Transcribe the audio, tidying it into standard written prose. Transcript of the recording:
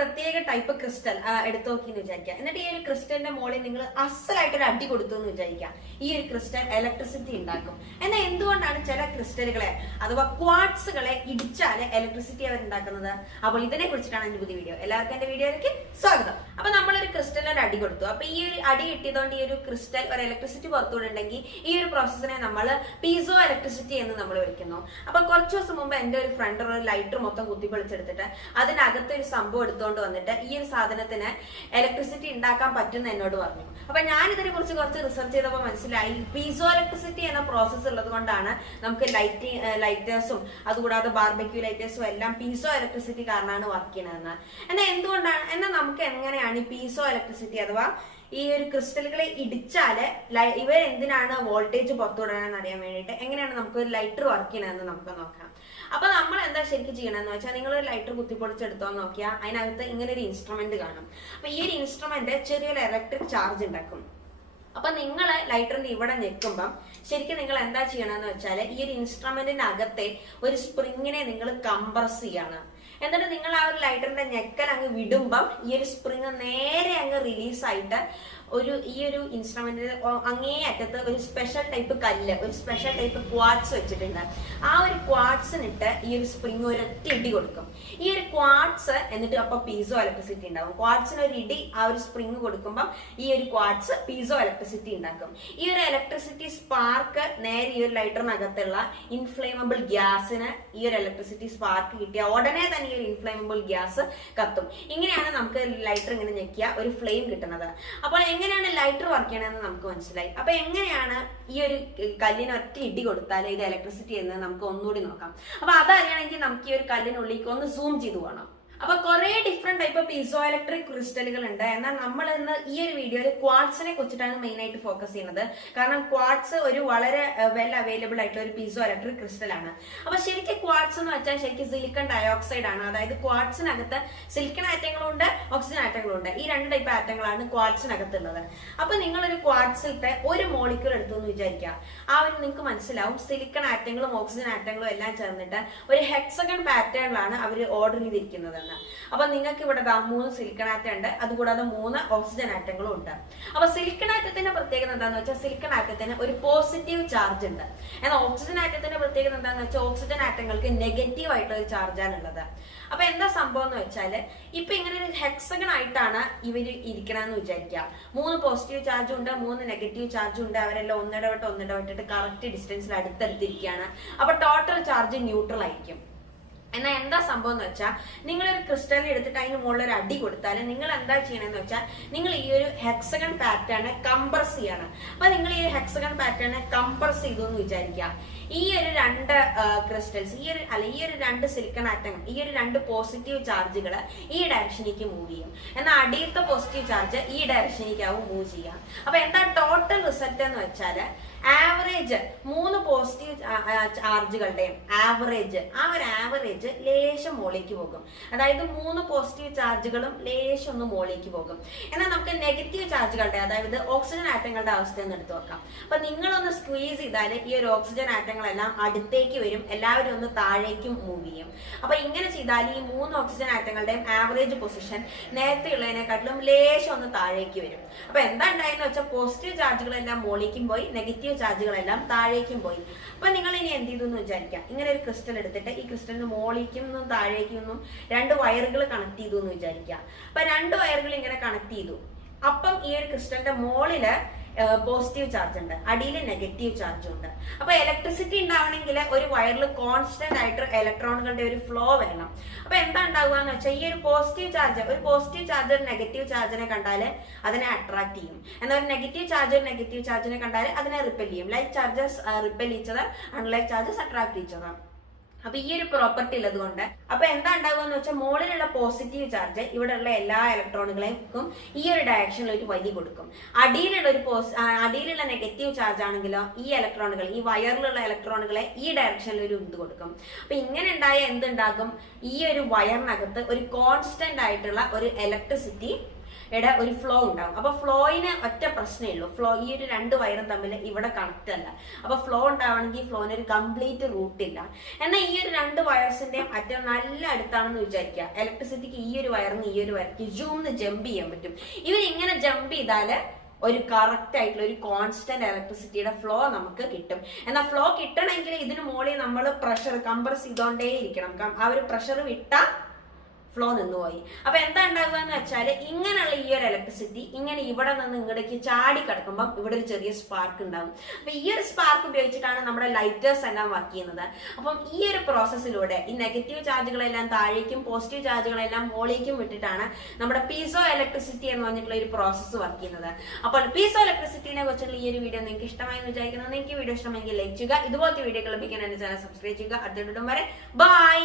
പ്രത്യേക type crystal എടുത്തു നോക്കിയെന്ന് വിചാരിക്കുക. എന്നിട്ട് ഈ ഒരു ക്രിസ്റ്റലിന്റെ മുകളിൽ നിങ്ങൾ അസലായിട്ടൊരു അടി കൊടുത്തു എന്ന് വിചാരിക്കുക. ഈ ഒരു ക്രിസ്റ്റൽ ഇലക്ട്രിസിറ്റി ഉണ്ടാക്കും. എന്നാൽ എന്തുകൊണ്ടാണ് ചില ക്രിസ്റ്റലുകളെ അഥവാ ക്വാർട്സുകളെ ഇടിച്ചാല് ഇലക്ട്രിസിറ്റി അവർ ഉണ്ടാക്കുന്നത്? അപ്പോൾ ഇതിനെ കുറിച്ചിട്ടാണ് എന്റെ പുതിയ വീഡിയോ. എല്ലാവർക്കും എന്റെ വീഡിയോയിലേക്ക് സ്വാഗതം. അപ്പൊ നമ്മളൊരു ക്രിസ്റ്റലിന് ഒരു അടി കൊടുത്തു. അപ്പൊ ഈ ഒരു അടി കിട്ടിയതുകൊണ്ട് ഈ ഒരു ക്രിസ്റ്റൽ ഒരു ഇലക്ട്രിസിറ്റി പുറത്തുവിടുന്നുണ്ടെങ്കിൽ ഈ ഒരു പ്രോസസ്സിനെ നമ്മൾ പീസോ ഇലക്ട്രിസിറ്റി എന്ന് നമ്മൾ വിളിക്കുന്നു. അപ്പൊ കുറച്ച് ദിവസം മുമ്പ് എന്റെ ഒരു ഫ്രണ്ട് ഒരു ലൈറ്റർ മൊത്തം കുത്തിപ്പൊളിച്ചെടുത്തിട്ട് അതിനകത്ത് ഒരു സംഭവം എടുത്തുകൊണ്ട് വന്നിട്ട് ഈ ഒരു സാധനത്തിന് ഇലക്ട്രിസിറ്റി ഉണ്ടാക്കാൻ പറ്റുന്ന എന്നോട് പറഞ്ഞു. അപ്പൊ ഞാൻ ഇതിനെ കുറിച്ച് കുറച്ച് റിസർച്ച് ചെയ്തപ്പോൾ മനസ്സിലായി പീസോ ഇലക്ട്രിസിറ്റി എന്ന പ്രോസസ്സ് ഉള്ളത് കൊണ്ടാണ് നമുക്ക് ലൈറ്റേഴ്സും അതുകൂടാതെ ബാർബക്യൂ ലൈറ്റേഴ്സും എല്ലാം പീസോ ഇലക്ട്രിസിറ്റി കാരണമാണ് വർക്ക് ചെയ്യണതെന്ന്. എന്നാൽ എന്തുകൊണ്ടാണ് നമുക്ക് എങ്ങനെയാണ് ഈ പീസോ ഇലക്ട്രിസിറ്റി അഥവാ ഈ ഒരു ക്രിസ്റ്റലുകളെ ഇടിച്ചാല് ഇവർ എന്തിനാണ് വോൾട്ടേജ് പുറത്തുവിടാനെന്ന് അറിയാൻ വേണ്ടിയിട്ട് എങ്ങനെയാണ് നമുക്ക് ഒരു ലൈറ്റർ വർക്ക് ചെയ്യണമെന്ന് നമുക്ക് നോക്കാം. അപ്പൊ നമ്മൾ എന്താ ശരിക്കും ചെയ്യണമെന്ന് വെച്ചാൽ നിങ്ങൾ ഒരു ലൈറ്റർ കുത്തിപ്പൊളിച്ചെടുത്തോ നോക്കിയാൽ അതിനകത്ത് ഇങ്ങനെ ഒരു ഇൻസ്ട്രുമെന്റ് കാണും. അപ്പൊ ഈ ഒരു ഇൻസ്ട്രുമെന്റ് ചെറിയൊരു ഇലക്ട്രിക് ചാർജ് ഉണ്ടാക്കും. അപ്പൊ നിങ്ങൾ ലൈറ്ററിന്റെ ഇവിടെ ഞെക്കുമ്പം ശരിക്കും നിങ്ങൾ എന്താ ചെയ്യണമെന്ന് വെച്ചാൽ ഈ ഒരു ഇൻസ്ട്രുമെന്റിനകത്തെ ഒരു സ്പ്രിങ്ങിനെ നിങ്ങൾ കംപ്രസ് ചെയ്യാണ്. എന്നിട്ട് നിങ്ങൾ ആ ഒരു ലൈറ്ററിന്റെ ഞെക്കൽ അങ്ങ് വിടുമ്പം ഈ ഒരു സ്പ്രിങ് നേരെ അങ്ങ് റിലീസായിട്ട് ഈ ഒരു ഇൻസ്ട്രുമെന്റിന് അങ്ങേ അറ്റത്ത് ഒരു സ്പെഷ്യൽ ടൈപ്പ് കല്ല്, ഒരു സ്പെഷ്യൽ ടൈപ്പ് ക്വാർട്സ് വെച്ചിട്ടുണ്ട്. ആ ഒരു ക്വാർട്സിനിട്ട് ഈ ഒരു സ്പ്രിങ് ഒരൊറ്റ ഇടി കൊടുക്കും. ഈ ഒരു ക്വാർട്സ് എന്നിട്ട് അപ്പൊ പീസോ ഇലക്ട്രിസിറ്റി ഉണ്ടാവും. ക്വാർട്സിന് ഒരു ഇടി ആ ഒരു സ്പ്രിങ് കൊടുക്കുമ്പോൾ ഈ ഒരു ക്വാർട്സ് പീസോ ഇലക്ട്രിസിറ്റി ഉണ്ടാക്കും. ഈ ഒരു ഇലക്ട്രിസിറ്റി സ്പാർക്ക് നേരെ ഈ ഒരു ലൈറ്ററിനകത്തുള്ള ഇൻഫ്ലേമബിൾ ഗ്യാസിന് ഈ ഒരു ഇലക്ട്രിസിറ്റി സ്പാർക്ക് കിട്ടിയ ഉടനെ തന്നെ ഈ ഒരു ഇൻഫ്ലേമബിൾ ഗ്യാസ് കത്തും. ഇങ്ങനെയാണ് നമുക്ക് ലൈറ്റർ ഇങ്ങനെ ഞെക്കിയ ഒരു ഫ്ലെയിം കിട്ടുന്നത്. അപ്പോൾ എങ്ങനെയാണ് ലൈറ്റർ വർക്ക് ചെയ്യണമെന്ന് നമുക്ക് മനസ്സിലായി. അപ്പൊ എങ്ങനെയാണ് ഈ ഒരു കല്ലിന് ഒറ്റ ഇടി കൊടുത്താൽ ഇത് ഇലക്ട്രിസിറ്റി എന്ന് നമുക്ക് ഒന്നുകൂടി നോക്കാം. അപ്പൊ അതറിയണമെങ്കിൽ നമുക്ക് ഈ ഒരു കല്ലിനുള്ളിലേക്ക് ഒന്ന് സൂം ചെയ്ത് പോകണം. അപ്പൊ കുറെ ഡിഫറെന്റ് ടൈപ്പ് പീസോ ഇലക്ട്രിക് ക്രിസ്റ്റലുകൾ ഉണ്ട്. എന്നാൽ നമ്മൾ ഇന്ന് ഈ ഒരു വീഡിയോയിൽ ക്വാർട്സിനെ കുറിച്ചിട്ടാണ് മെയിൻ ആയിട്ട് ഫോക്കസ് ചെയ്യുന്നത്. കാരണം ക്വാർട്സ് ഒരു വളരെ വെൽ അവൈലബിൾ ആയിട്ടുള്ള ഒരു പീസോ ഇലക്ട്രിക് ക്രിസ്റ്റൽ ആണ്. അപ്പൊ ശരിക്കും ക്വാർട്സ് എന്ന് വെച്ചാൽ ശരിക്കും സിലിക്കൺ ഡയോക്സൈഡ് ആണ്. അതായത് ക്വാർട്സിനകത്ത് സിലിക്കൺ ആറ്റങ്ങളും ഉണ്ട്, ഓക്സിജൻ ആറ്റങ്ങളും ഉണ്ട്. ഈ രണ്ട് ടൈപ്പ് ആറ്റങ്ങളാണ് ക്വാർട്സിനകത്തുള്ളത്. അപ്പൊ നിങ്ങളൊരു ക്വാർട്സിലത്തെ ഒരു മോളിക്യൂൾ എടുത്തു എന്ന് വിചാരിക്കുക. ആ ഒരു നിങ്ങൾക്ക് മനസ്സിലാവും സിലിക്കൺ ആറ്റങ്ങളും ഓക്സിജൻ ആറ്റങ്ങളും എല്ലാം ചേർന്നിട്ട് ഒരു ഹെക്സഗൺ പാറ്റേണിലാണ് അവർ ഓർഡർ ചെയ്തിരിക്കുന്നത്. അപ്പൊ നിങ്ങൾക്ക് ഇവിടെ 3 സിലിക്കൺ ആറ്റം ഉണ്ട്, അതുകൂടാതെ 3 ഓക്സിജൻ ആറ്റങ്ങളും ഉണ്ട്. അപ്പൊ സിലിക്കൺ ആറ്റത്തിന്റെ പ്രത്യേകത എന്താന്ന് വെച്ചാൽ സിലിക്കൺ ആറ്റത്തിന് ഒരു പോസിറ്റീവ് ചാർജ് ഉണ്ട്. എന്നാൽ ഓക്സിജൻ ആറ്റത്തിന്റെ പ്രത്യേകത എന്താന്ന് വെച്ചാൽ ഓക്സിജൻ ആറ്റങ്ങൾക്ക് നെഗറ്റീവ് ആയിട്ടുള്ള ഒരു ചാർജാണ് ഉള്ളത്. അപ്പൊ എന്താ സംഭവം എന്ന് വെച്ചാല് ഇപ്പൊ ഇങ്ങനെ ഒരു ഹെക്സഗൺ ആയിട്ടാണ് ഇവര് ഇരിക്കണമെന്ന് വിചാരിക്കുക. 3 പോസിറ്റീവ് ചാർജും ഉണ്ട്, 3 നെഗറ്റീവ് ചാർജും ഉണ്ട്. അവരെല്ലാം ഒന്നിടവിട്ടിട്ട് കറക്റ്റ് ഡിസ്റ്റൻസിൽ അടുത്തടുത്തിരിക്കുകയാണ്. അപ്പൊ ടോട്ടൽ ചാർജ് ന്യൂട്രൽ ആയിരിക്കും. എന്നാൽ എന്താ സംഭവം എന്ന് വെച്ചാൽ നിങ്ങളൊരു ക്രിസ്റ്റൽ എടുത്തിട്ട് അതിന് മുകളിൽ ഒരു അടി കൊടുത്താൽ നിങ്ങൾ എന്താ ചെയ്യണമെന്ന് വെച്ചാൽ നിങ്ങൾ ഈ ഒരു ഹെക്സഗൺ പാറ്റേണെ കംപ്രസ് ചെയ്യാണ്. അപ്പൊ നിങ്ങൾ ഈ ഹെക്സഗൺ പാറ്റേണെ കംപ്രസ് ചെയ്തു എന്ന് വിചാരിക്കുക. ഈ ഒരു 2 ക്രിസ്റ്റൽസ് ഈ ഒരു 2 സിലിക്കൺ ആറ്റങ്ങൾ ഈ ഒരു 2 പോസിറ്റീവ് ചാർജുകൾ ഈ ഡയറക്ഷനിലേക്ക് മൂവ് ചെയ്യും. എന്നാൽ അടിയിലത്തെ പോസിറ്റീവ് ചാർജ് ഈ ഡയറക്ഷനിലേക്കാവും മൂവ് ചെയ്യുക. അപ്പൊ എന്താ ടോട്ടൽ റിസൾട്ട് എന്ന് വെച്ചാൽ ആവറേജ് 3 പോസിറ്റീവ് ചാർജുകളുടെയും ആവറേജ് ലേശം മുകളിലേക്ക് പോകും. അതായത് 3 പോസിറ്റീവ് ചാർജുകളും ലേശം ഒന്ന് മുകളിലേക്ക് പോകും. എന്നാൽ നമുക്ക് നെഗറ്റീവ് ചാർജുകളുടെ അതായത് ഓക്സിജൻ ആറ്റങ്ങളുടെ അവസ്ഥ ഒന്ന് എടുത്തു നോക്കാം. അപ്പൊ നിങ്ങളൊന്ന് സ്ക്വീസ് ചെയ്താൽ ഈ ഒരു ഓക്സിജൻ ആറ്റങ്ങളെല്ലാം അടുത്തേക്ക് വരും, എല്ലാവരും ഒന്ന് താഴേക്കും മൂവ് ചെയ്യും. അപ്പൊ ഇങ്ങനെ ചെയ്താൽ ഈ 3 ഓക്സിജൻ ആറ്റങ്ങളുടെയും ആവറേജ് പൊസിഷൻ നേരത്തെ ഉള്ളതിനെക്കാട്ടിലും ലേശം ഒന്ന് താഴേക്ക് വരും. അപ്പൊ എന്താ ഉണ്ടായെന്ന് വെച്ചാൽ പോസിറ്റീവ് ചാർജുകളെല്ലാം മുകളിലേക്കും പോയി, നെഗറ്റീവ് ചാർജുകളെല്ലാം താഴേക്കും പോയി. അപ്പൊ നിങ്ങൾ ഇനി എന്ത് ചെയ്തു എന്ന് വിചാരിക്കാം. ഇങ്ങനെ ഒരു ക്രിസ്റ്റൽ എടുത്തിട്ട് ഈ ക്രിസ്റ്റലിന് മുകളിലേക്കും താഴേക്കും 2 വയറുകൾ കണക്ട് ചെയ്തു എന്ന് വിചാരിക്കാം. അപ്പൊ 2 വയറുകൾ ഇങ്ങനെ കണക്ട് ചെയ്തു. അപ്പം ഈ ഒരു ക്രിസ്റ്റലിന്റെ മുകളില് പോസിറ്റീവ് ചാർജ് ഉണ്ട്, അടിയിൽ നെഗറ്റീവ് ചാർജും ഉണ്ട്. അപ്പൊ ഇലക്ട്രിസിറ്റി ഉണ്ടാവണമെങ്കിൽ ഒരു വയറിൽ കോൺസ്റ്റന്റ് ആയിട്ട് ഇലക്ട്രോണുകളുടെ ഒരു ഫ്ലോ വേണം. അപ്പൊ എന്താ ഉണ്ടാവുക എന്ന് വെച്ചാൽ ഈ ഒരു പോസിറ്റീവ് ചാർജ് ഒരു നെഗറ്റീവ് ചാർജിനെ കണ്ടാൽ അതിനെ അട്രാക്ട് ചെയ്യും. എന്നാൽ ഒരു നെഗറ്റീവ് ചാർജിനെ കണ്ടാൽ അതിനെ റിപ്പൽ ചെയ്യും. Like charges ripple each other, unlike charges attract each other. അപ്പൊ ഈ ഒരു പ്രോപ്പർട്ടി ഉള്ളത് കൊണ്ട് അപ്പൊ എന്താ ഉണ്ടാവുക എന്ന് വെച്ചാൽ മുകളിലുള്ള പോസിറ്റീവ് ചാർജ് ഇവിടെയുള്ള എല്ലാ ഇലക്ട്രോണുകളെയും ഈ ഒരു ഡയറക്ഷനിൽ ഒരു വലി കൊടുക്കും. അടിയിലുള്ള നെഗറ്റീവ് ചാർജ് ആണെങ്കിലോ ഈ ഇലക്ട്രോണുകൾ ഈ വയറിലുള്ള ഇലക്ട്രോണുകളെ ഈ ഡയറക്ഷനിൽ ഒരു ഇത് കൊടുക്കും. അപ്പൊ ഇങ്ങനെ ഉണ്ടായ എന്തുണ്ടാകും, ഈ ഒരു വയറിനകത്ത് ഒരു കോൺസ്റ്റന്റ് ആയിട്ടുള്ള ഒരു ഇലക്ട്രിസിറ്റി ഇവിടെ ഒരു ഫ്ലോ ഉണ്ടാവും. അപ്പൊ ഫ്ലോയിന് ഒറ്റ പ്രശ്നമേ ഉള്ളൂ, ഫ്ലോ ഈ ഒരു 2 വയറും തമ്മിൽ ഇവിടെ കണക്ട് അല്ല. അപ്പൊ ഫ്ലോ ഉണ്ടാവണമെങ്കിൽ ഫ്ലോന് ഒരു കംപ്ലീറ്റ് റൂട്ട് ഇല്ല. എന്നാൽ ഈ ഒരു 2 വയർസിന്റെയും അറ്റം നല്ല അടുത്താണെന്ന് വിചാരിക്കുക. ഇലക്ട്രിസിറ്റിക്ക് ഈ ഒരു വയറിന് ഈ ഒരു വയർക്ക് ജൂംന്ന് ജമ്പ് ചെയ്യാൻ പറ്റും. ഇവരിങ്ങനെ ജമ്പ് ചെയ്താല് ഒരു കറക്റ്റ് ആയിട്ടുള്ള ഒരു കോൺസ്റ്റന്റ് ഇലക്ട്രിസിറ്റിയുടെ ഫ്ലോ നമുക്ക് കിട്ടും. എന്നാൽ ഫ്ലോ കിട്ടണമെങ്കിൽ ഇതിന് മുകളിൽ നമ്മൾ പ്രഷർ കംപ്രസ് ചെയ്തോണ്ടേ ഇരിക്കണം. ആ ഒരു പ്രഷർ വിട്ടാൽ ഫ്ലോ നിന്നുപോയി. അപ്പൊ എന്താ ഉണ്ടാകുക എന്ന് വെച്ചാല് ഇങ്ങനെയുള്ള ഈ ഒരു ഇലക്ട്രിസിറ്റി ഇങ്ങനെ ഇവിടെ നിന്ന് ഇങ്ങടേക്ക് ചാടി കിടക്കുമ്പോൾ ഇവിടെ ഒരു ചെറിയ സ്പാർക്ക് ഉണ്ടാകും. അപ്പൊ ഈ ഒരു സ്പാർക്ക് ഉപയോഗിച്ചിട്ടാണ് നമ്മുടെ ലൈറ്റേഴ്സ് എല്ലാം വർക്ക് ചെയ്യുന്നത്. അപ്പം ഈ ഒരു പ്രോസസ്സിലൂടെ ഈ നെഗറ്റീവ് ചാർജുകളെല്ലാം താഴേക്കും പോസിറ്റീവ് ചാർജുകളെല്ലാം മുകളിലേക്കും വിട്ടിട്ടാണ് നമ്മുടെ പീസോ ഇലക്ട്രിസിറ്റി എന്ന് പറഞ്ഞിട്ടുള്ള ഒരു പ്രോസസ്സ് വർക്ക് ചെയ്യുന്നത്. അപ്പോൾ പീസോ ഇലക്ട്രിസിറ്റിനെ കുറിച്ചുള്ള ഈ ഒരു വീഡിയോ നിങ്ങൾക്ക് ഇഷ്ടമായി എന്ന് വിചാരിക്കുന്നത്. നിങ്ങൾക്ക് വീഡിയോ ഇഷ്ടമെങ്കിൽ ലൈക്ക് ചെയ്യുക. ഇതുപോലത്തെ വീഡിയോകൾ ലഭിക്കാൻ എന്റെ ചാനൽ സബ്സ്ക്രൈബ് ചെയ്യുക. അടുത്ത വീഡിയോ വരെ ബൈ.